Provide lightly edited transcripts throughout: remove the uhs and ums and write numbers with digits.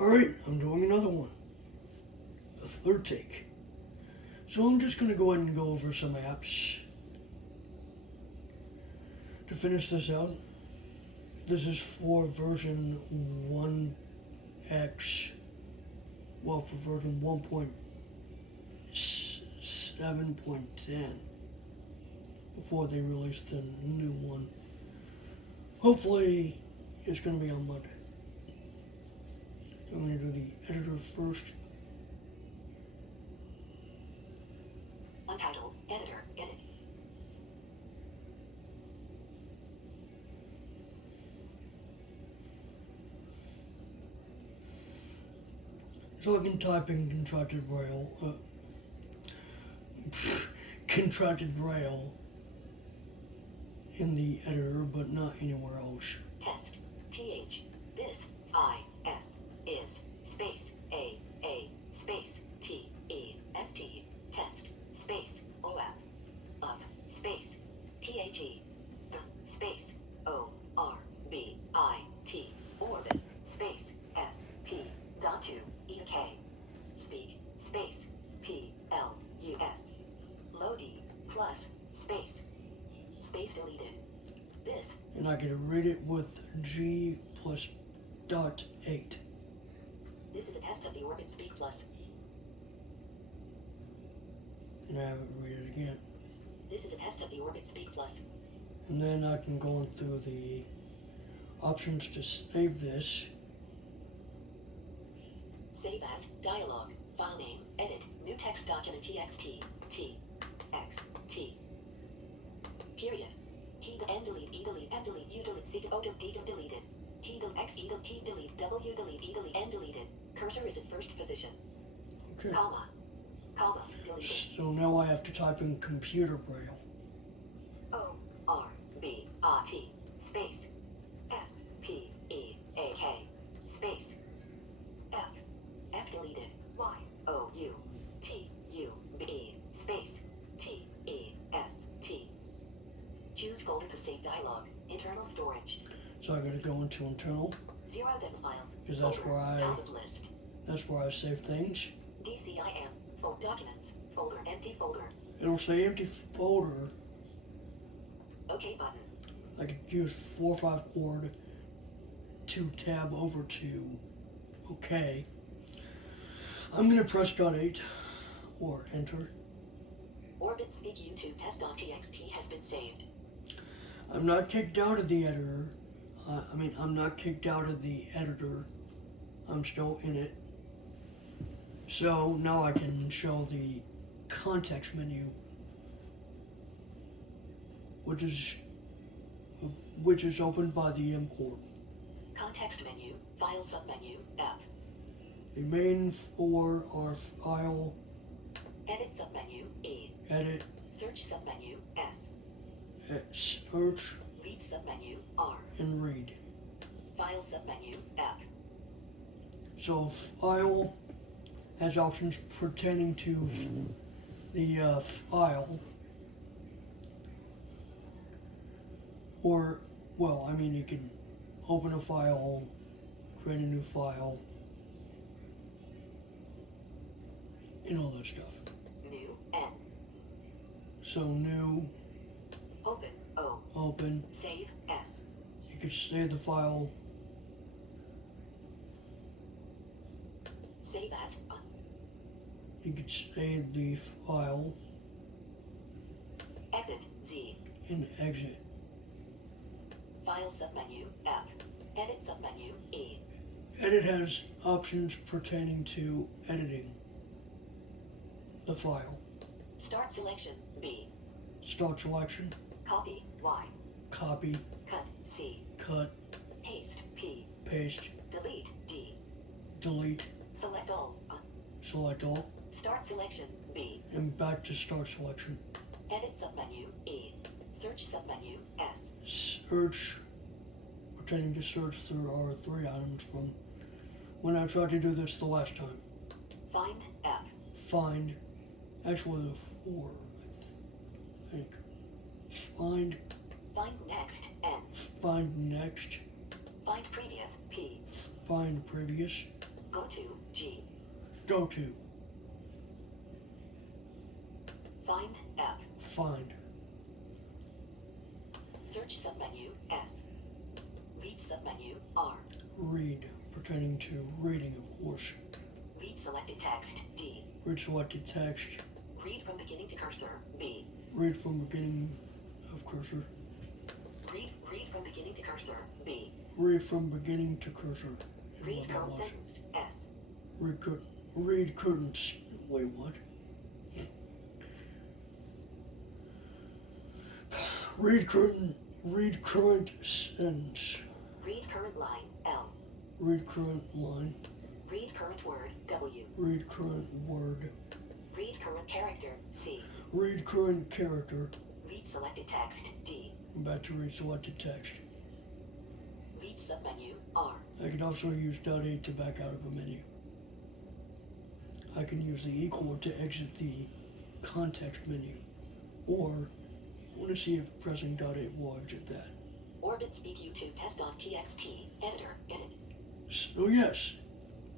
Alright, I'm doing another one. A third take. So I'm just going to go ahead and go over some apps to finish this out. This is for version 1x, well, for version 1.7.10, before they release the new one. Hopefully, it's going to be on Monday. So I'm going to do the editor first. Untitled editor edit. So I can type in contracted braille, contracted braille in the editor, but not anywhere else. Test. TH. This. I-S. Is. Space. A. Space. T-E-S-T. Test. Space. O-F. Of. Space. T-H-E. B. Space. O-R-B-I-T. Orbit. Space. S-P. Dot 2. E-K. Speak. Space. P-L-U-S. Low D. Plus. Space. Space deleted. This. And I can read it with G plus dot 8. This is a test of the Orbit Speak Plus. And I have it read it again. This is a test of the Orbit Speak Plus. And then I can go through the options to save this. Save as. Dialog. File name. Edit. New text document txt. T. X. T. Period. T. N delete. E delete. M delete. U delete. C. O delete. D deleted. T delete. X. E delete. T delete. W delete. E delete. N deleted. Cursor is in first position. Okay. Comma. Comma. Deleted. So now I have to type in computer braille. O-R-B-R-T. Space. S-P-E-A-K. Space. F. F deleted. Y-O-U-T-U-B-E. Space. T-E-S-T. Choose folder to save dialog. Internal storage. So I gotta go into internal, 0 them files. because that's Folder. Top of list. where I save things. DCIM. Documents. Folder. Empty folder. It'll say empty folder. OK button. I could use 4 or 5 chord to tab over to OK. I'm gonna press dot 8 or enter. Orbit Speak YouTube test.txt has been saved. I'm not kicked out of the editor. I'm not kicked out of the editor. I'm still in it. So now I can show the context menu, which is opened by the MCorp. Context menu. File submenu. F. The main 4 are file, Edit submenu. E. edit, Search submenu. S. search, Read submenu. R. and read. File submenu. F. So file has options pertaining to the file, or, well, you can open a file, create a new file, and all that stuff. New. N. So new, Open. O. open, Save. S. you could save the file, Save as. you could save the file, Exit. Z. and exit. File submenu. F. Edit submenu. E. Edit has options pertaining to editing the file. Start selection. B. Start selection, Copy. Y. copy, Cut. C. cut, Paste. P. paste, Delete. D. delete, Select all. select all, Start selection. B. and back to start selection. Edit submenu. E. Search submenu. S. Search, pertaining to search, there are 3 items from when I tried to do this the last time. Find. F. Find, actually the 4, I think. Find, Find next. N. find next, Find previous. P. find previous, Go to. G. Go to. Find. F. Find. Search submenu. S. Read submenu. R. Read. Pertaining to reading, of course. Read selected text. D. Read selected text. Read from beginning to cursor. B. Read from beginning of cursor. Read from beginning to cursor. B. Read from beginning to cursor. Read current sentence. S. Read current. Wait, what? Read current sentence. Read current line. L. Read current line. Read current word. W. Read current word. Read current character. C. Read current character. Read selected text. D. I'm about to read selected text. Read submenu. R. I can also use .8 to back out of a menu. I can use the equal to exit the context menu. Or, I want to see if pressing .8 will exit that. Orbit speak U2 test.txt. Editor. Edit. So yes,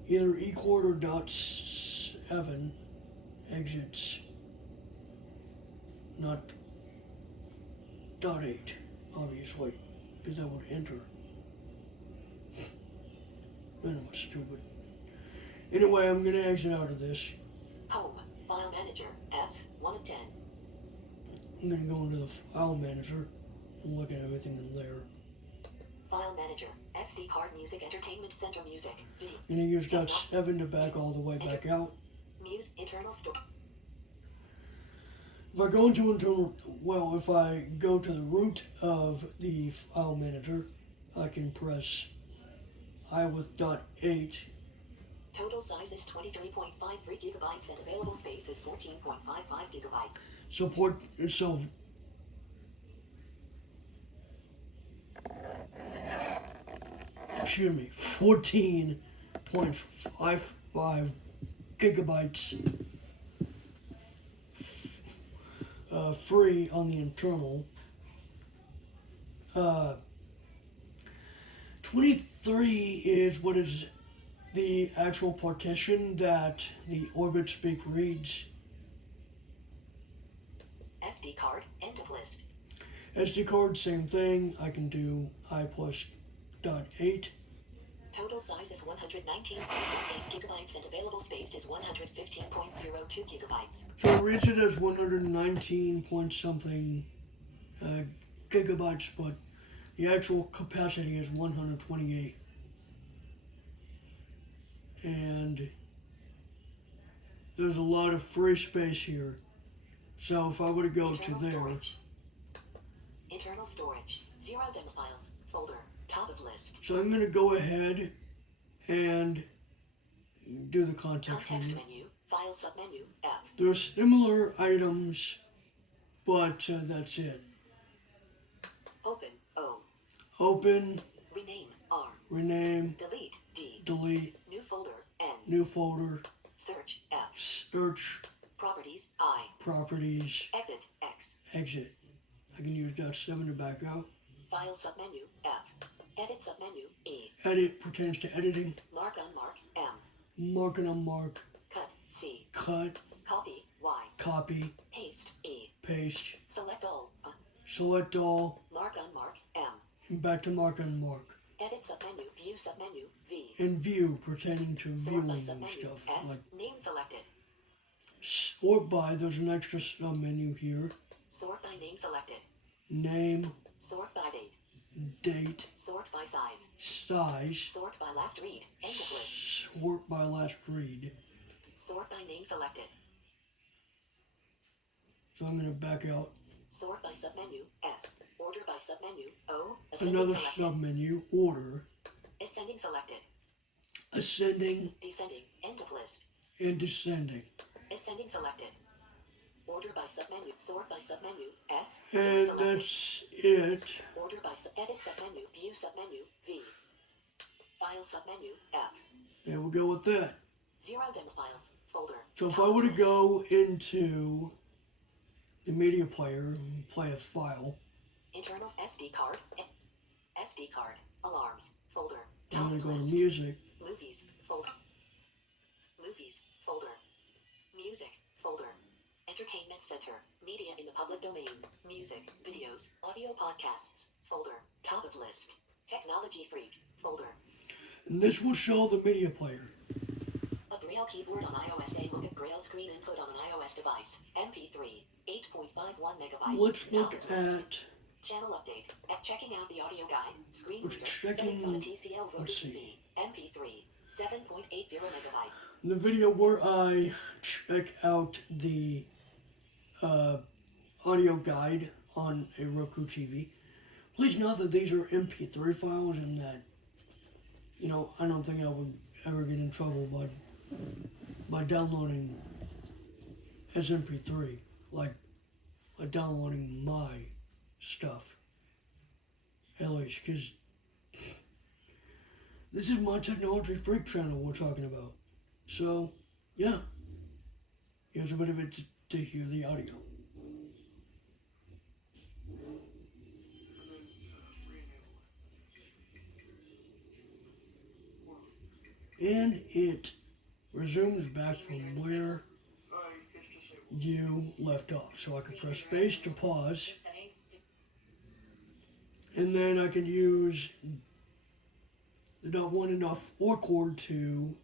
either equal or .7 exits, not .8, obviously, because that would enter. Man, I'm stupid. Anyway, I'm going to exit out of this. Home. File manager. F. 1 of 10. I'm going to go into the file manager and look at everything in there. File manager. SD card music entertainment center music. Video. I'm going to use .7 to back all the way back out. Muse internal store. If I go into internal, well, if I go to the root of the file manager, I can press I with .8. Total size is 23.53 gigabytes and available space is 14.55 gigabytes. Support, so excuse me, 14.55 gigabytes free on the internal. 23 is what is the actual partition that the Orbit Speak reads. SD card, end of list. SD card, same thing. I can do I plus .8. Total size is 119.8 gigabytes and available space is 115.02 gigabytes. So it reads it as 119 point something gigabytes, but the actual capacity is 128. And there's a lot of free space here. So if I were to go Internal to there, storage. Internal storage. 0 demo files. Folder. Top of list. so I'm going to go ahead and do the context Context menu. menu. File submenu. F. There's similar items, but that's it. Open. O. Open, Rename. R. rename, Delete. D. delete, New folder. N. new folder, Search. F. search, Properties. I. properties, Exit. X. exit. I can use .7 to back out. File submenu. F. Edit submenu. E. Edit pertains to editing. Mark unmark. M. Mark and unmark, Cut. C. cut, Copy. Y. copy, Paste. E. paste, Select all. select all, Mark unmark. M. and back to mark and mark. Edit submenu. View submenu. V. And view pertaining to Sort viewing by and submenu. stuff. S. Like Name selected. sort by, there's an extra sub menu here. Sort by name selected. Name, Sort by date. date, Sort by size. size, Sort by last read. End of list. sort by last read. Sort by name selected. So I'm going to back out. Sort by submenu. S. Order by submenu. O. Ascending Another selected. sub menu, order, Ascending selected. ascending, Descending. End of list. and descending. Ascending selected. Order by submenu. Sort by submenu. S. And selected. that's it. Order by edit submenu. View submenu. V. File submenu. F. There we go with that. 0 demo files. Folder. So if Top I were to list. go into the media player and play a file, Internals SD card. SD card. Alarms. Folder. I'm Top going to go to list. music, Movies. Folder. Public domain. Music, videos, audio podcasts. Folder. Top of list. Technology freak. Folder. And this will show the media player. A Braille keyboard on iOS. A look at Braille screen input on an iOS device. MP3. 8.51 megabytes. Let's look Top of list. at, Channel update. At checking out the audio guide. Screen We're reader. checking- Settings on a TCL Roku let's TV. see. MP3. 7.80 megabytes. the video where I check out the audio guide on a Roku TV. Please note that these are MP3 files and that, you know, I don't think I would ever get in trouble by downloading as MP3, like downloading my stuff. At least, because this is my Technology Freak channel we're talking about. So, yeah. Here's a bit of it to hear the audio. And it resumes back from where you left off. So I can press space to pause. And then I can use the .1 and .4 chord to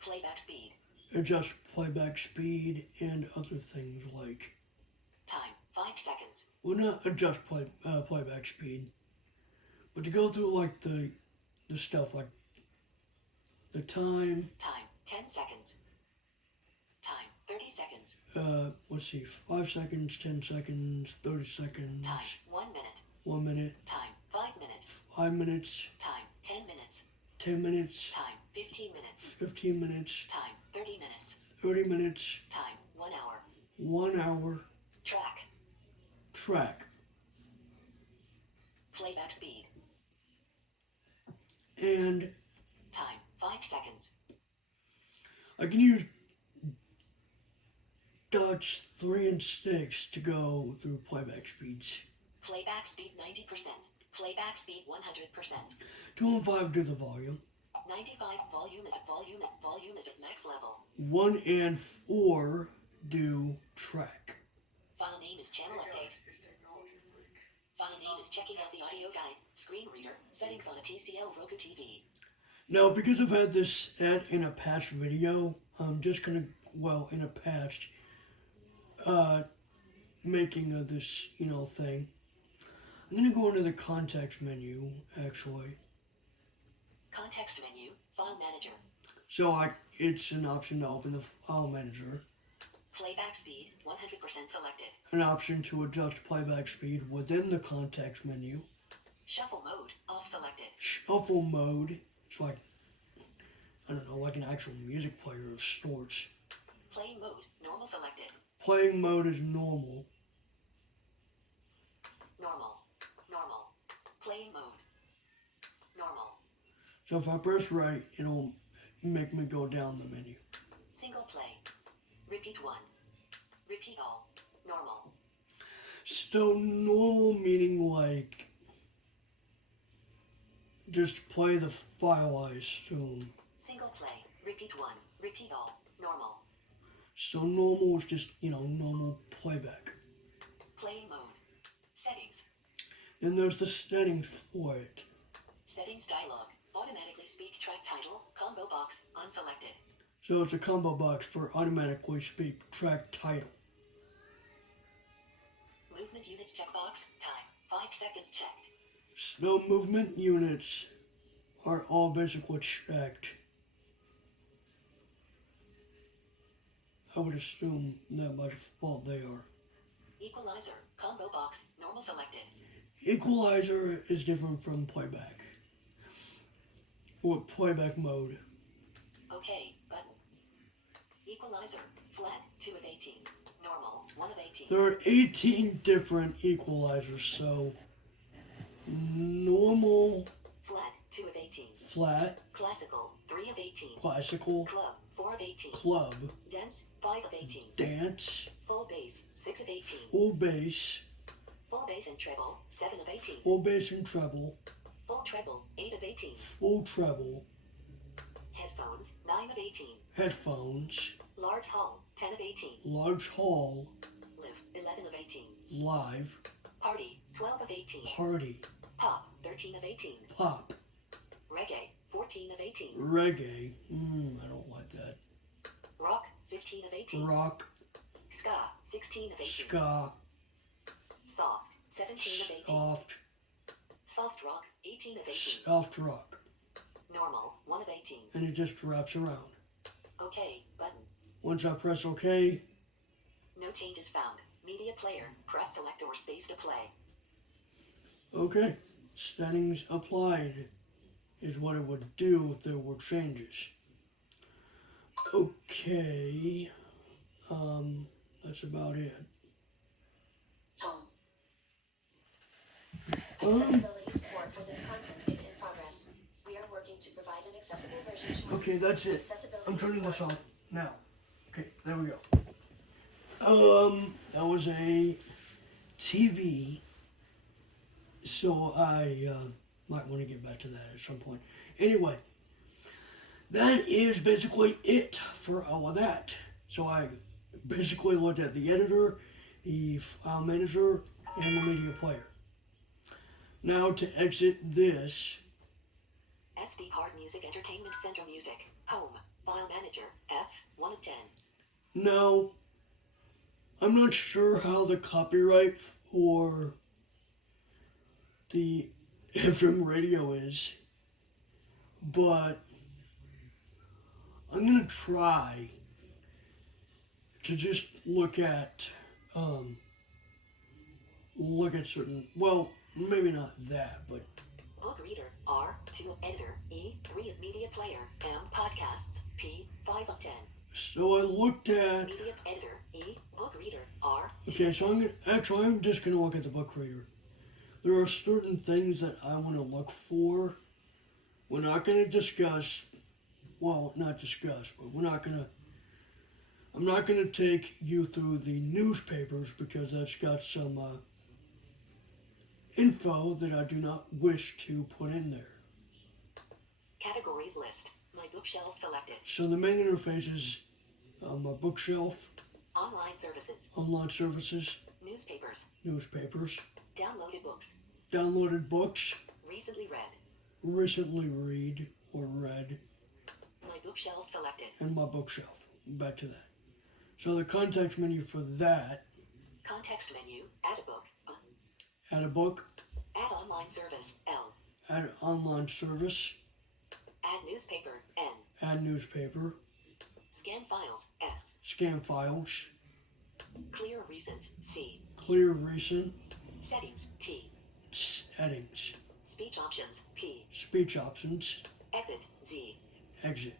Playback speed. adjust playback speed and other things like, Time. 5 seconds. well, not adjust playback speed, but to go through like the stuff like the time, Time. 10 seconds. Time. 30 seconds. let's see, 5 seconds, 10 seconds, 30 seconds, Time. 1 minute. 1 minute, Time. 5 minutes. 5 minutes, Time. 10 minutes. 10 minutes, Time. 15 minutes. 15 minutes, Time. 30 minutes. 30 minutes, Time. 1 hour. 1 hour, Track. track, Playback speed. and Time. 5 seconds. I can use dots 3 and 6 to go through playback speeds. Playback speed 90%. Playback speed 100%. 2 and 5 do the volume. 95 volume is at max level. 1 and 4 do track. File name is channel update. File name is checking out the audio guide. Screen reader. Settings on a TCL Roku TV. Now, because I've had this ad in a past video, I'm just gonna, well, in a past, making of this, thing. I'm gonna go into the context menu, actually. Context menu. File manager. So it's an option to open the file manager, Playback speed 100% selected. an option to adjust playback speed within the context menu, Shuffle mode off selected. shuffle mode, it's like, I don't know, like an actual music player of sorts. Playing mode normal selected. Playing mode is normal. Normal. Normal. Playing mode. Normal. So if I press right, it'll make me go down the menu. Single play. Repeat 1. Repeat all. Normal. So normal meaning like just play the file, I assume. Single play. Repeat 1. Repeat all. Normal. So normal is just, normal playback. Playing mode. Settings. Then there's the settings for it. Settings dialog. Automatically speak track title. Combo box. Unselected. So it's a combo box for automatically speak track title. Movement unit checkbox. Time. 5 seconds checked. So movement units are all basically checked. I would assume that by default they are. Equalizer. Combo box. Normal selected. Equalizer is different from playback. Or playback mode. OK. Button. Equalizer. Flat. 2 of 18. Normal. 1 of 18. There are 18 different equalizers, so normal, Flat. 2 of 18. flat, Classical. 3 of 18. classical, Club. 4 of 18. club, Dense. 5 of 18. dance, Full bass. 6 of 18. full bass, Full bass and treble. 7 of 18. full bass and treble, Full treble. 8 of 18. full treble, Headphones. 9 of 18. headphones, Large hall. 10 of 18. large hall, Live. 11 of 18. live, Party, 12 of 18. party, Pop, 13 of 18. pop, Reggae, 14 of 18. reggae, I don't like that, Rock, 15 of 18. rock, Ska, 16 of 18. ska, Soft, 17 of 18. soft, Soft rock, 18 of 18. soft rock, Normal, 1 of 18. and it just wraps around. OK, button. Once I press OK, No changes found. Media player, press select or space to play. okay, settings applied is what it would do if there were changes. Okay, that's about it. Home. Accessibility support for this content is in progress. We are working to provide an accessible version shortly. Okay, that's it. Accessibility I'm turning this support. off now. Okay, there we go. That was a TV, so I might want to get back to that at some point. Anyway, that is basically it for all of that. So I basically looked at the editor, the file manager, and the media player. Now to exit this, SD card music entertainment center music. Home. File manager. F. 1 of 10. no, I'm not sure how the copyright for the FM radio is, but I'm gonna try to just look at certain, well, maybe not that, but Book reader. R. 2 of editor. E. 3 of media player. M. Podcasts. P. 5 of 10. so I looked at, Media editor. E. Book reader. R. 2 okay, of so 10. I'm just gonna look at the book reader. There are certain things that I want to look for. We're not gonna discuss, well, not discuss, but I'm not gonna take you through the newspapers because that's got some info that I do not wish to put in there. Categories list. My bookshelf selected. So the main interface is my bookshelf, Online services. online services, Newspapers. newspapers, Downloaded books. downloaded books, Recently read. recently read or read, My bookshelf selected. and my bookshelf. Back to that. So the context menu for that, Context menu. Add a book. add a book, Add online service. L. add online service, Add newspaper. N. add newspaper, Scan files. S. scan files, Clear recent. C. clear recent, Settings. T. settings, Speech options. P. speech options, Exit. Z. exit.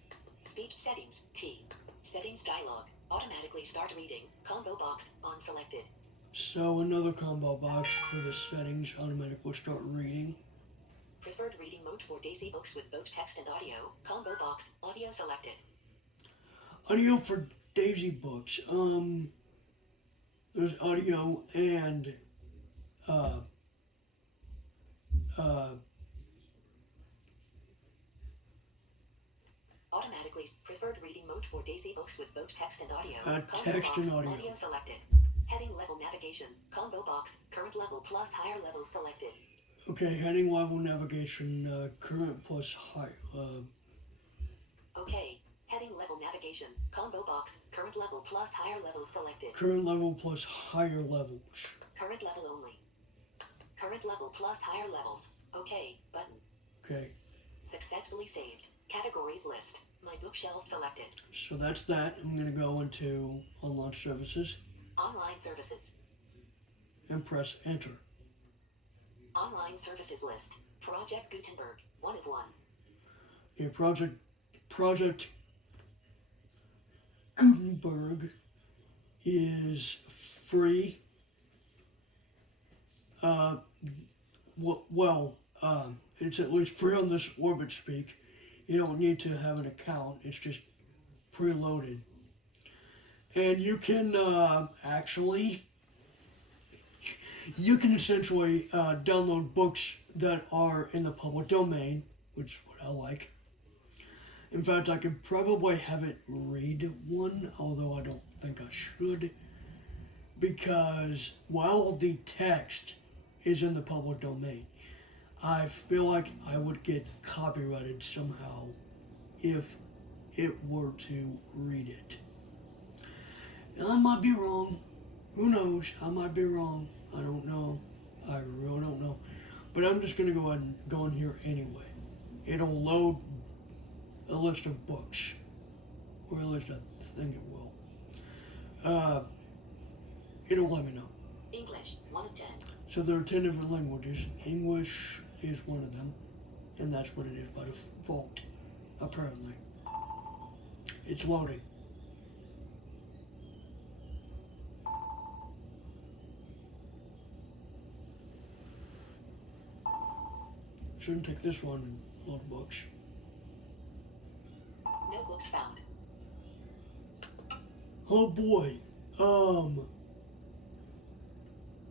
Speech settings. T. Settings dialog. Automatically start reading. Combo box on selected. So another combo box for the settings, automatically start reading. Preferred reading mode for Daisy books with both text and audio. Combo box. Audio selected. Audio for Daisy books. There's audio and Automatically preferred reading mode for Daisy books with both text and audio. Combo text box. and audio. Audio selected. Heading level navigation. Combo box. Current level plus higher level selected. okay, heading level navigation, current plus high. Okay. Heading level navigation. Combo box. Current level plus higher level selected. Current level plus higher levels. Current level only. Current level plus higher levels. OK. Button. Okay, Successfully saved. Categories list. My bookshelf selected. so that's that. I'm gonna go into online services Online services. and press enter. Online services list. Project Gutenberg. 1 of 1. Okay, Project Gutenberg is free. It's at least free on this Orbit Speak. You don't need to have an account. It's just preloaded. And you can essentially download books that are in the public domain, which is what I like. In fact, I could probably have it read one, although I don't think I should, because while the text is in the public domain, I feel like I would get copyrighted somehow if it were to read it. And I might be wrong. Who knows? I might be wrong. I don't know. I really don't know. But I'm just going to go ahead and go in here anyway. It'll load a list of books. Or at least I think it will. It'll let me know. English, 1 of 10. So there are 10 different languages. English is one of them. And that's what it is by default, apparently. It's loading. Shouldn't take this one and load books. No books found. Oh boy.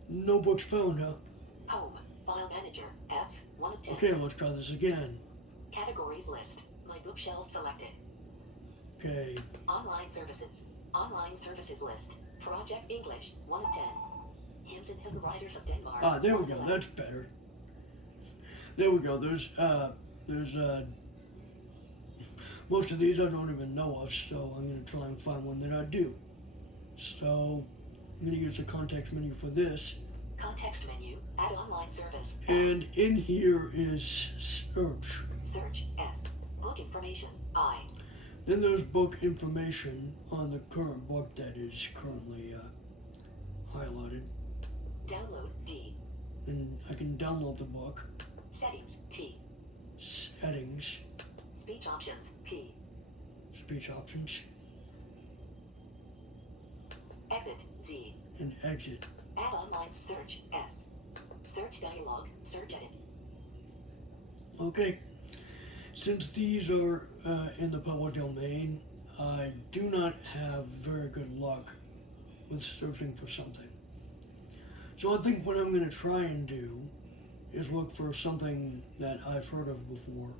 No books found, huh? Home, File Manager, F, 1 of 10. Okay, let's try this again. Categories list, My Bookshelf selected. Okay. Online services list. Project English, 1 of 10. Hymns and Hymn Writers of Denmark. Ah, there we 1 of go. 11. That's better. There we go. There's most of these I don't even know of, so I'm going to try and find one that I do. So I'm going to use the context menu for this. Context menu, add online service. And in here is search. Search, S. Book information, I. Then there's book information on the current book that is currently highlighted. Download, D. And I can download the book. Settings, T. Settings, Speech options, P. speech options, Exit, Z. and exit. Add online search, S. Search dialog, search edit. Okay, since these are in the public domain, I do not have very good luck with searching for something. So I think what I'm going to try and do is look for something that I've heard of before.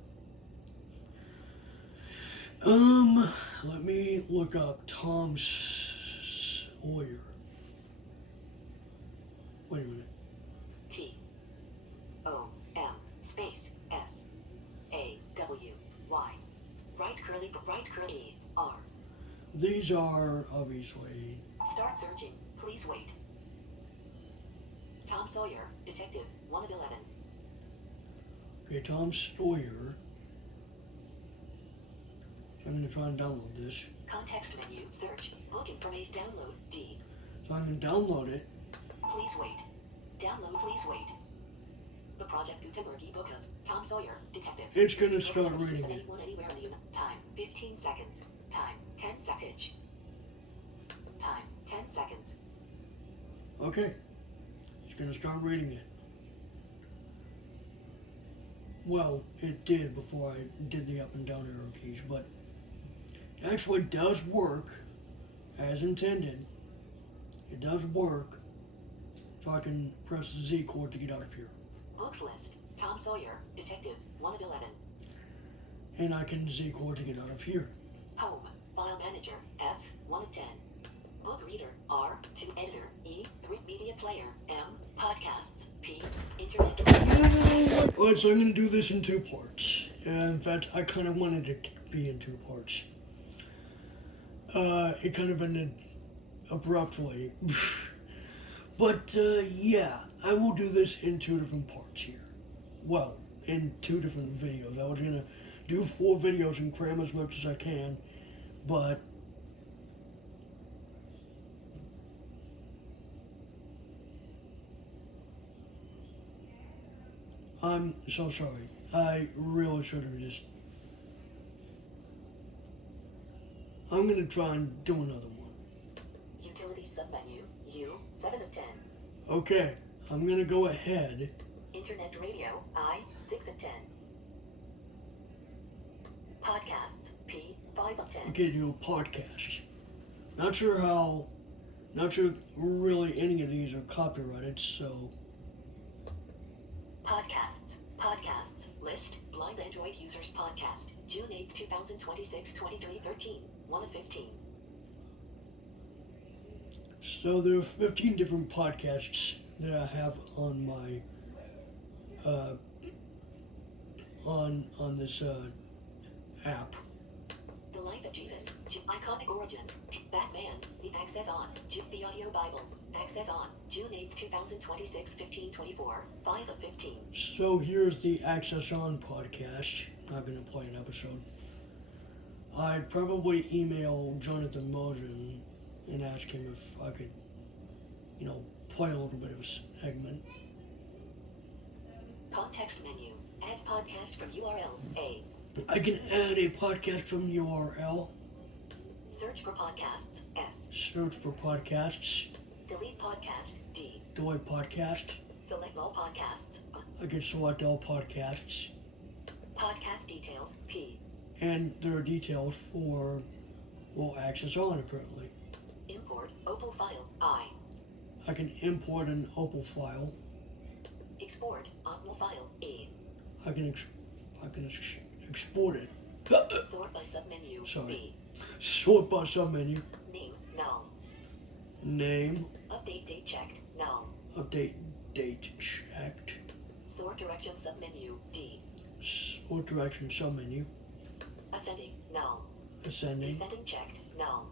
Let me look up Tom Sawyer. Wait a minute. T. O. M. Space, S. A. W. Y. Right curly E. R. These are obviously. Start searching, please wait. Tom Sawyer, Detective, 1 of 11. Okay, Tom Sawyer. So I'm going to try and download this. Context menu, search, book information, download, D. So I'm going to download it. Please wait. Download, please wait. The Project Gutenberg ebook of Tom Sawyer, Detective. It's gonna This ebook start is reading for it. anyone anywhere in the Time, 15 seconds. Time, 10 seconds. Time, 10 seconds. Okay. It's going to start reading it. Well, it did before I did the up and down arrow keys, but it actually does work as intended. It does work. So I can press the Z chord to get out of here. Books list, Tom Sawyer, Detective, 1 of 11. And I can Z chord to get out of here. Home, File Manager, F, 1 of 10. Book Reader, R, 2 Editor, E, 3 Media Player, M, Podcasts, P, Internet. Alright, so I'm going to do this in 2 parts. In fact, I kind of wanted it to be in 2 parts. It kind of ended abruptly. But, yeah, I will do this in 2 different parts here. Well, in 2 different videos. I was going to do 4 videos and cram as much as I can, but I'm so sorry. I really should have just... I'm going to try and do another one. Utility submenu, U, 7 of 10. Okay, I'm going to go ahead. Internet radio, I, 6 of 10. Podcasts, P, 5 of 10. Okay, do a podcast. Not sure really any of these are copyrighted, so... Podcasts, list, Blind Android Users Podcast, June 8, 2026, 2313, 1 of 15. So there are 15 different podcasts that I have on my on this app. The Life of Jesus, Iconic Origins, Batman, The Access On, The Audio Bible, Access On, June 8th, 2026, 1524, 5 of 15. So here's the Access On podcast. I'm gonna play an episode. I'd probably email Jonathan Mosen and ask him if I could, play a little bit of a segment. Context menu. Add podcast from URL. A. I can add a podcast from URL. Search for podcasts. S. Search for podcasts. Delete podcast. D. Delete podcast. Select all podcasts. I can select all podcasts. Podcast details. P. And there are details for, Access On apparently. Import Opal file. I. I can import an Opal file. Export Opal file. E. I can export it. Sort by submenu. Sorry. B. Sort by submenu. Name. Null. Name. Update date checked. Null. Update date checked. Sort direction submenu. D. Sort direction submenu. Ascending. Null. Ascending. Descending checked. Null.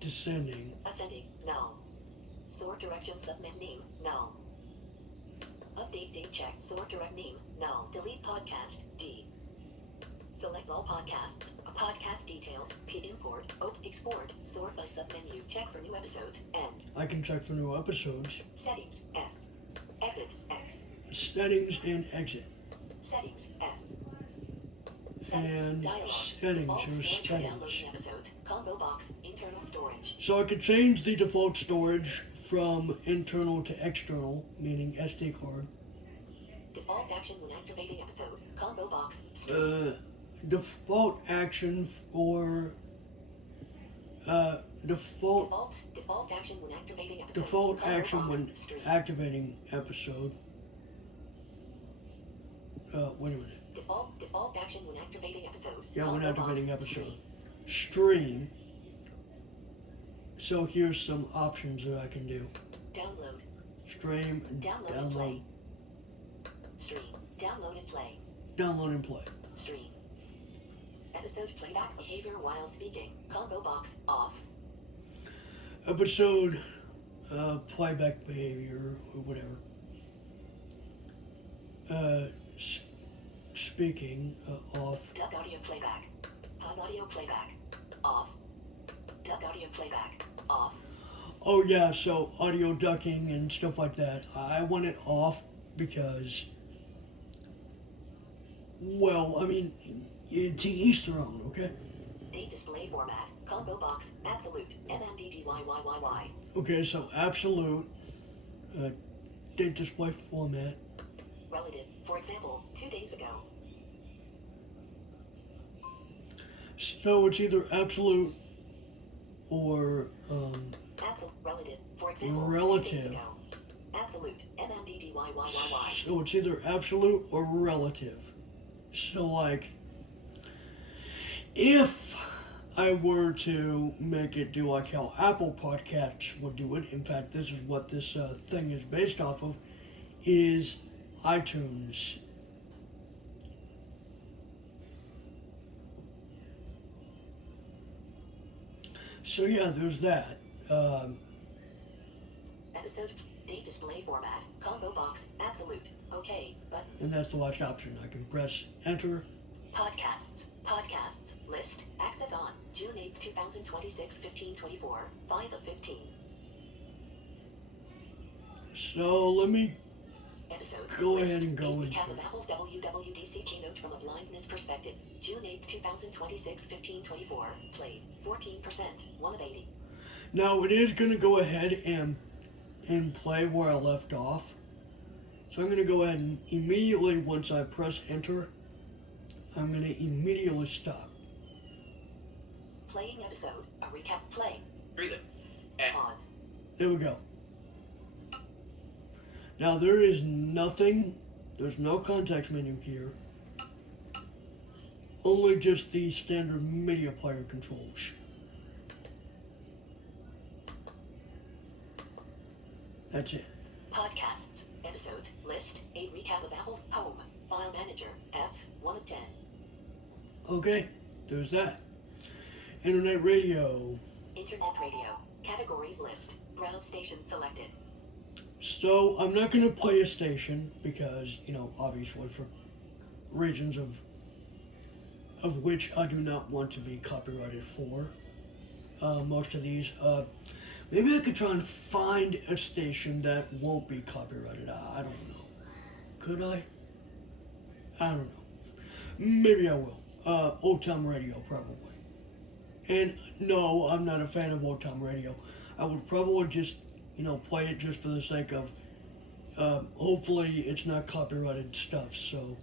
Descending. Ascending. Null. Sort direction submit name. Null. Update date check. Sort direct name. Null. Delete podcast. D. Select all podcasts. Podcast details. P. Import. Export. Sort by submenu. Check for new episodes. N. I can check for new episodes. Settings. S. Exit. X. Settings and exit. Settings. S. And Dialog. settings. Default Here's storage for settings. downloading episodes. Combo box. Internal storage. So I could change the default storage from internal to external, meaning SD card. Default action when activating episode. Combo box. Default action for Default action when activating episode. default Combo action box, when stream. activating episode. Wait a minute. Default action when activating episode. Yeah, when Combo activating box, episode. stream. Stream. So here's some options that I can do. Download. Stream, Download and play. Stream. Download and play. download and play. Stream. Episode playback behavior while speaking. Combo box off. Episode, playback behavior or whatever. Speaking, off. Duck audio playback. Pause audio playback. Off. Duck audio playback. Off. Oh yeah, so audio ducking and stuff like that. I want it off because, to each their own, okay? Date display format. Combo box. Absolute. MMDDYYYY. Okay, so absolute, date display format. Relative. For example, 2 days ago. So it's either absolute or, Absolute. Relative. For example, 2 days relative. ago. Absolute. MMDDYYYY. So it's either absolute or relative. So like, if I were to make it do like how Apple Podcasts would do it, in fact this is what this thing is based off of, is iTunes. So yeah, there's that. Episode. Date display format. Combo box. Absolute. Okay. Button. And that's the last option. I can press enter. Podcasts. Podcasts. List. Access on. June 8th, 2026, 1524. 5 of 15. So let me Episodes. go List. ahead and go A in recap here. of Apple's WWDC keynote from a blindness perspective. June 8th, 2026, 1524. Played. 14%. 1 of 80. Now it is going to go ahead and play where I left off. So I'm going to go ahead and immediately, once I press enter, I'm going to immediately stop. Playing episode. A recap. Play. Breathe it. Pause. There we go. Now there is nothing, there's no context menu here. Only just the standard media player controls. That's it. Podcasts, episodes, list, a recap of Apple's home, file manager, F, 1 of 10. Okay, there's that. Internet radio. Internet radio, categories list, browse stations selected. So I'm not going to play a station because, obviously for reasons of which I do not want to be copyrighted for. Most of these. Maybe I could try and find a station that won't be copyrighted. I don't know. Could I? I don't know. Maybe I will. Old Time Radio, probably. And no, I'm not a fan of old time radio. I would probably just, play it just for the sake of, hopefully it's not copyrighted stuff. So,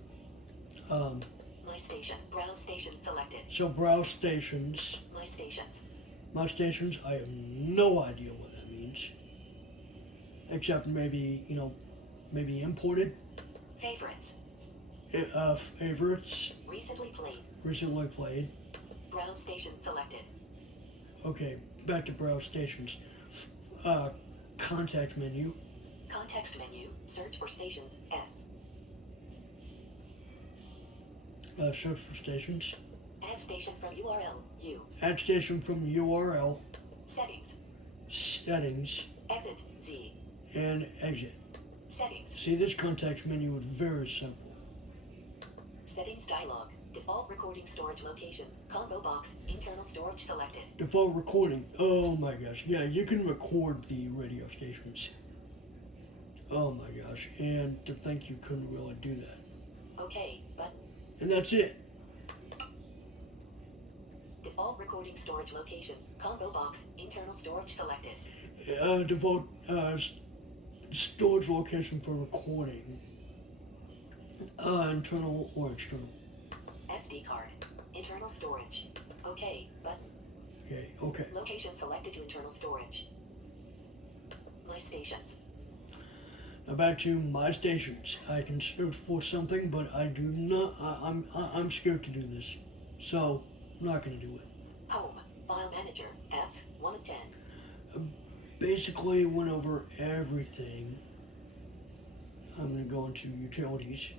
My station, browse station selected. so browse stations. My stations. My stations, I have no idea what that means. Except maybe, maybe imported. Favorites. Favorites, Recently played. recently played. Browse station selected. Okay, back to browse stations. Contact menu. Context menu. Search for stations. S. Search for stations. Add station from URL. U. Add station from URL. Settings. Settings. Exit. Z. And exit. Settings. See, this context menu is very simple. Settings dialog. Default recording storage location. Combo box. Internal storage selected. Default recording. Oh my gosh. Yeah, you can record the radio stations. Oh my gosh. And to think you couldn't really do that. Okay, but And that's it. default recording storage location. Combo box. Internal storage selected. Default storage location for recording. Internal or external. SD card. Internal storage. Okay, but Okay. location selected to internal storage. My stations. Now back to my stations. I can search for something, but I do not. I'm scared to do this, so I'm not going to do it. Home. File manager. F. 1 of 10. Basically, went over everything. I'm going to go into utilities.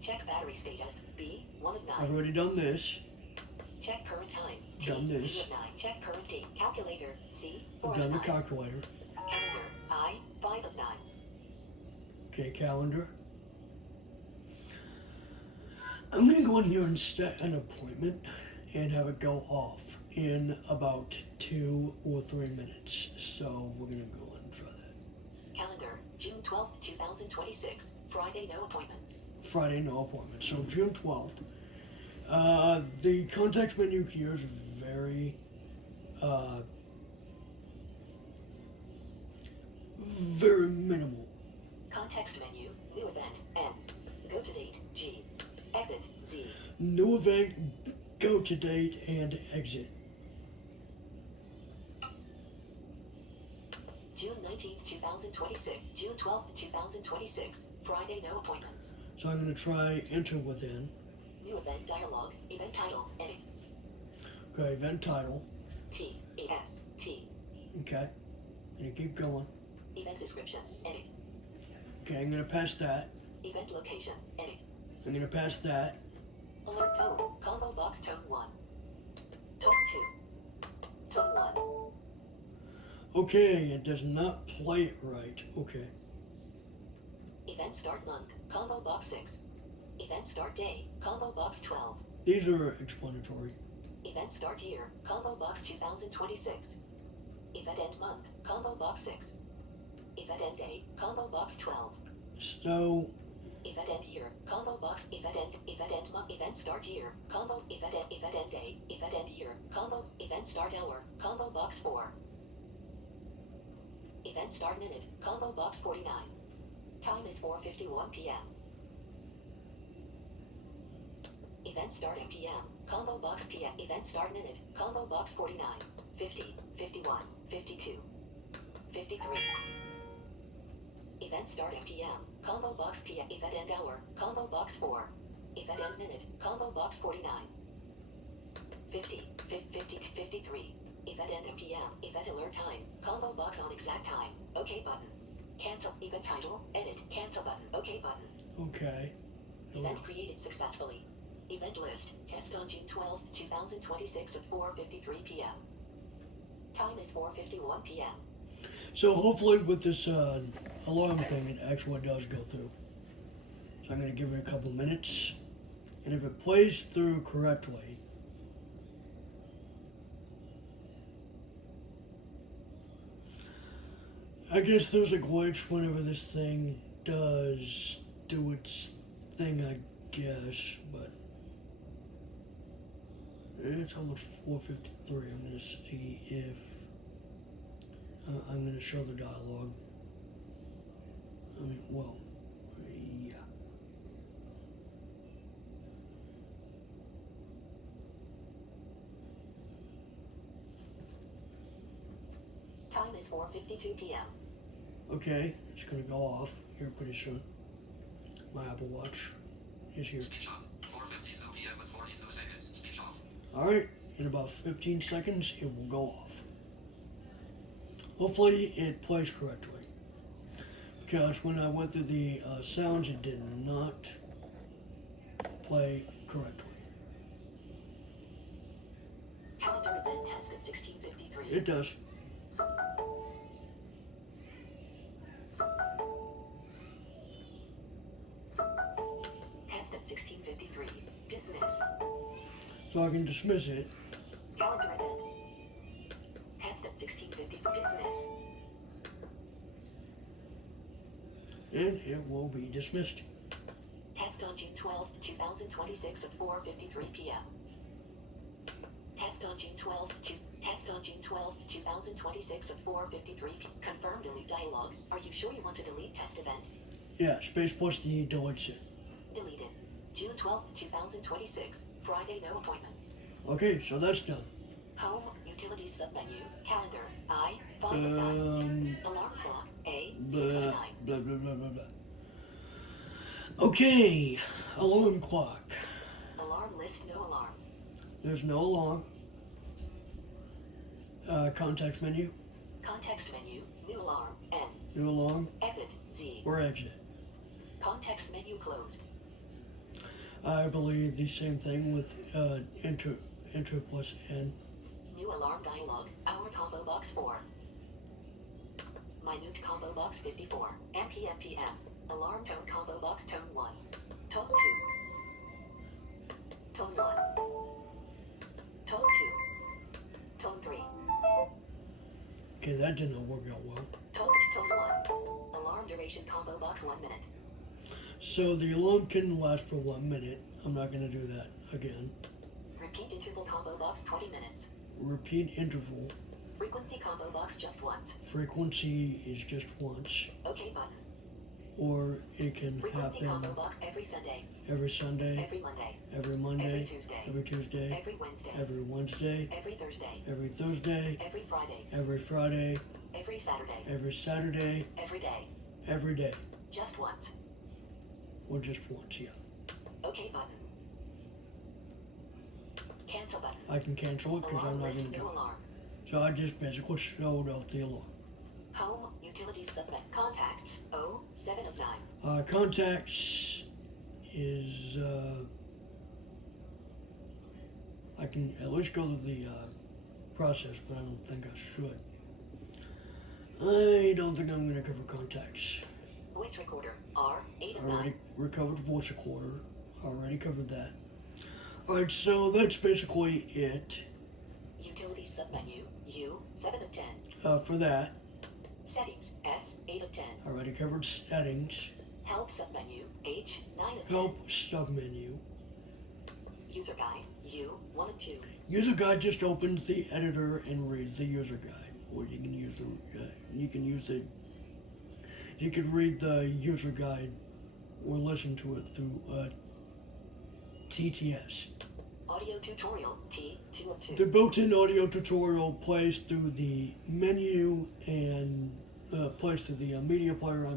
Check battery status. B. 1 of 9. I've already done this. Check current time. T. Done this. 2 of 9. Check current date. Calculator. C. 4 I've of done the 9. calculator. Calendar. I. 5 of 9. Okay, calendar. I'm going to go in here and set an appointment and have it go off in about 2 or 3 minutes. So we're going to go and try that. Calendar. June 12th, 2026. Friday. No appointments. Friday, no appointment. So June 12th. The context menu here is very, very minimal. Context menu. New event. N. Go to date. G. Exit. Z. New event, go to date, and exit. June 19th, 2026. June 12th, 2026. Friday. No appointments. So I'm going to try enter within. New event dialog. Event title. Edit. Okay, event title. T. A. S. T. Okay. And you keep going. Event description. Edit. Okay, I'm going to pass that. Event location. Edit. I'm going to pass that. Alert tone. Combo box tone 1. Tone 2. Tone 1. Okay, it does not play it right. Okay. Event start month. Combo box 6. Event start day. Combo box 12. These are explanatory. Event start year. Combo box 2026. Event end month. Combo box 6. Event end day. Combo box 12. So, Event end year. Combo box. Event end month. Event start year. Combo. Event end day. Event end year. Combo. Event start hour. Combo box 4. Event start minute. Combo box 49. Time is 4:51 p.m. Event start MPM. Combo box PM. Event start minute. Combo box 49. 50. 51. 52. 53. Event start MPM. Combo box PM. Event end hour. Combo box 4. Event end minute. Combo box 49. 50. 50. 53. Event end MPM. Event alert time. Combo box on exact time. OK button. Cancel. Event title. Edit. Cancel button. OK button. Okay. Event created successfully. Event list. Test on June 12th, 2026 at 4:53 p.m. Time is 4:51 p.m. So hopefully with this alarm thing, it actually does go through. So I'm going to give it a couple minutes. And if it plays through correctly, I guess there's a glitch whenever this thing does do its thing, I guess, but it's almost 4:53. I'm going to see if I'm going to show the dialogue. I mean, well, yeah. Time is 4:52 p.m. Okay, it's going to go off here pretty soon. My Apple Watch is here. Speech on. 4:52 p.m. with 42 seconds. Speech off. Alright, in about 15 seconds, it will go off. Hopefully, it plays correctly. Because when I went through the sounds, it did not play correctly. Calendar event test at 16:53. It does. Test at 16:53. Dismiss. So I can dismiss it. Calendar event. Test at 16:53. Dismiss. And it will be dismissed. Test on June 12th, 2026 at 4:53 p.m. Test on June 12th, Test on June 12th, 2026 at 4:53 p.m. Confirm delete dialog. Are you sure you want to delete test event? Yeah, space plus D deletes it. Deleted. June 12th, 2026. Friday, no appointments. Okay, so that's done. Home, utilities submenu, calendar, I, 5 of 9. Alarm clock, A, 6 of Blah, 9. blah, blah, blah, blah, blah. Okay, alarm clock. Alarm list, no alarm. There's no alarm. Context menu, Context menu, new alarm, N. new alarm, Exit, Z. or exit. Context menu closed. I believe the same thing with enter plus N. New alarm dialog, hour combo box 4. Minute combo box 54. MPM. Alarm tone combo box tone 1. Tone 2. Tone 1. Tone 2. Tone 3. Okay, that did not work out well. Tone 1. Alarm duration combo box 1 minute. So the alarm can last for 1 minute. I'm not going to do that again. Repeat interval combo box 20 minutes. Repeat interval. Frequency combo box just once. Frequency is just once. OK button. Or it can Frequency happen combo box every Sunday. every Sunday, Every Monday. every Monday, Every Tuesday. every Tuesday, Every Wednesday. every Wednesday, Every Thursday. every Thursday, Every Friday. every Friday, Every Saturday. every Saturday, Every day. every day. Just once. Or just once, yeah. OK button. Cancel button. I can cancel it because I'm Alarm not list, going to do no it. alarm. So I just basically showed off the alarm. Home, utilities submit. Contacts, O, 7 of 9. Contacts is, I can at least go to the process, but I don't think I should. I don't think I'm going to cover contacts. Voice recorder, R, 8 of Already 9. recovered voice recorder. Already covered that. Alright, so that's basically it Utilities submenu, U, 7 of 10. for that. Settings, S, 8 of 10. Already covered settings. Help submenu, H, 9 of 10. Help submenu. User guide, U, 1 of 2. User guide just opens the editor and reads the user guide. Or you can use the you can read the user guide or listen to it through TTS. Audio tutorial, T, 2 of 2. The built-in audio tutorial plays through the menu and plays through the media player.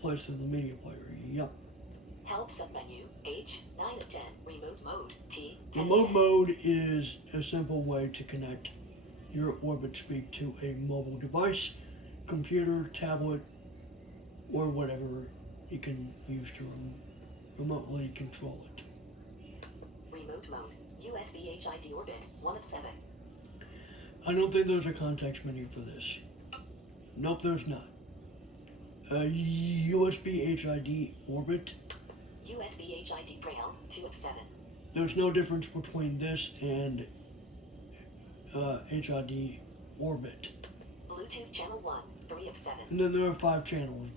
Plays through the media player. Yep. Help submenu, H, 9 of 10. Remote mode, T, 10 of Remote 10. mode is a simple way to connect your Orbit Speak to a mobile device. computer, tablet, or whatever you can use to remotely control it. Remote mode. USB HID orbit. 1 of 7. I don't think there's a context menu for this. Nope, there's not. USB HID orbit. USB HID Braille. 2 of 7. There's no difference between this and HID orbit. Bluetooth channel 1. 3 of 7. And then there are 5 channels.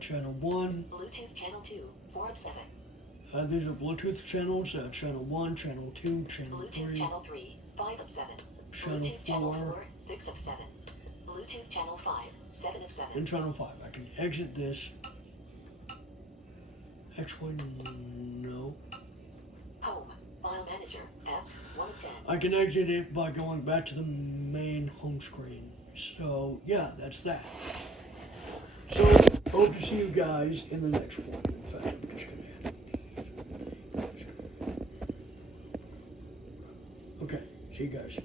Channel 1. Bluetooth channel 2. 4 of 7. These are Bluetooth channels. Channel 1, Channel 2, Channel Bluetooth 3, channel 3. 5 of 7. Channel Bluetooth channel 4, 4. 6 of 7. Bluetooth channel 5. 7 of 7. and Channel 5. I can exit this. Actually, no. Home. File manager. F. 1 of 10. I can exit it by going back to the main home screen. So, yeah, that's that. So, hope to see you guys in the next one. In fact, I'm just going to add. Okay, see you guys.